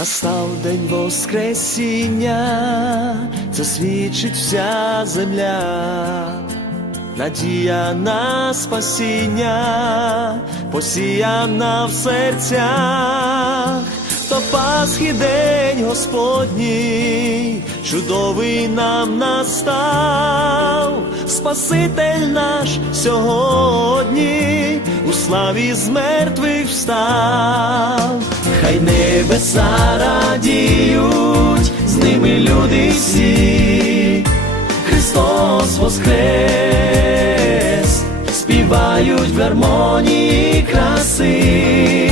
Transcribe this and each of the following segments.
День Воскресіння, це свідчить вся земля, надія на спасіння, посіяна в серцях, то Пасхи день Господній, чудовий нам настав, Спаситель наш сьогодні славі з мертвих встав, хай небеса радіють, з ними люди всі, Христос воскрес, співають в гармонії краси,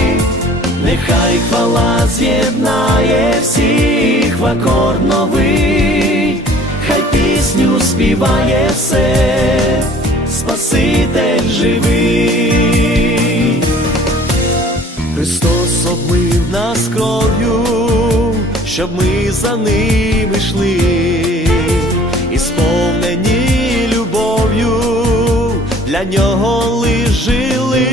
нехай хвала з'єднає всіх в акорд новий, хай пісню співає все, Спаситель живий. Христос обмив нас кров'ю, щоб ми за ним йшли, і сповнені любов'ю для нього лижили,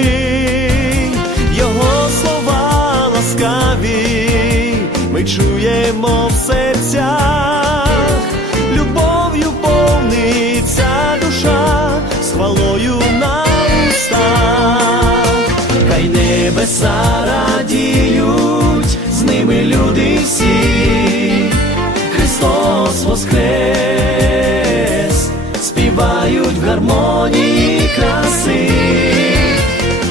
його слова ласкаві, ми чуємо в серцях, всі, Христос воскрес, співають в гармонії краси,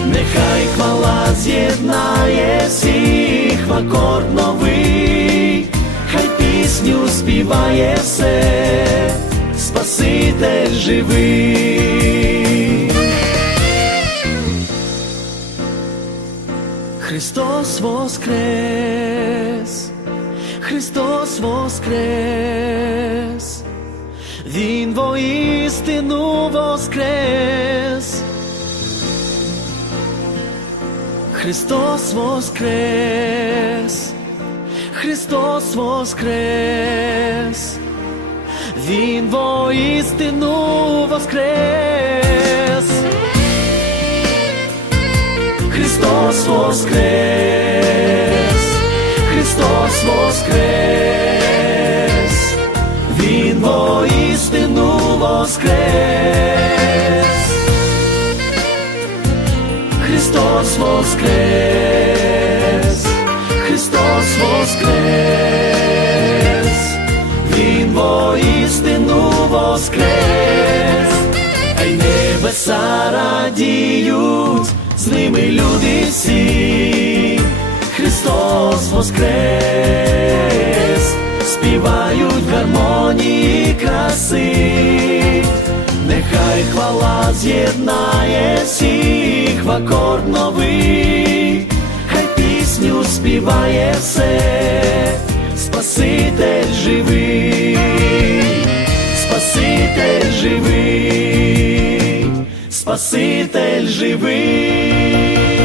нехай хвала з'єднає всіх в акорд новий, хай пісню співає все, Спаситель живий. Христос воскрес, Христос воскрес, Він воістину воскрес. Христос воскрес, Христос воскрес, Він воістину воскрес. Христос воскрес, Воскрес, Він воістину воскрес. Христос воскрес, Христос воскрес, Він воістину воскрес, Ай небеса радіють, з ними люди всі, Христос воскрес, співають гармонії краси, нехай хвала з'єднає всіх в акорд новий, хай пісню співає все, Спаситель живий, Спаситель живий, Спаситель живий.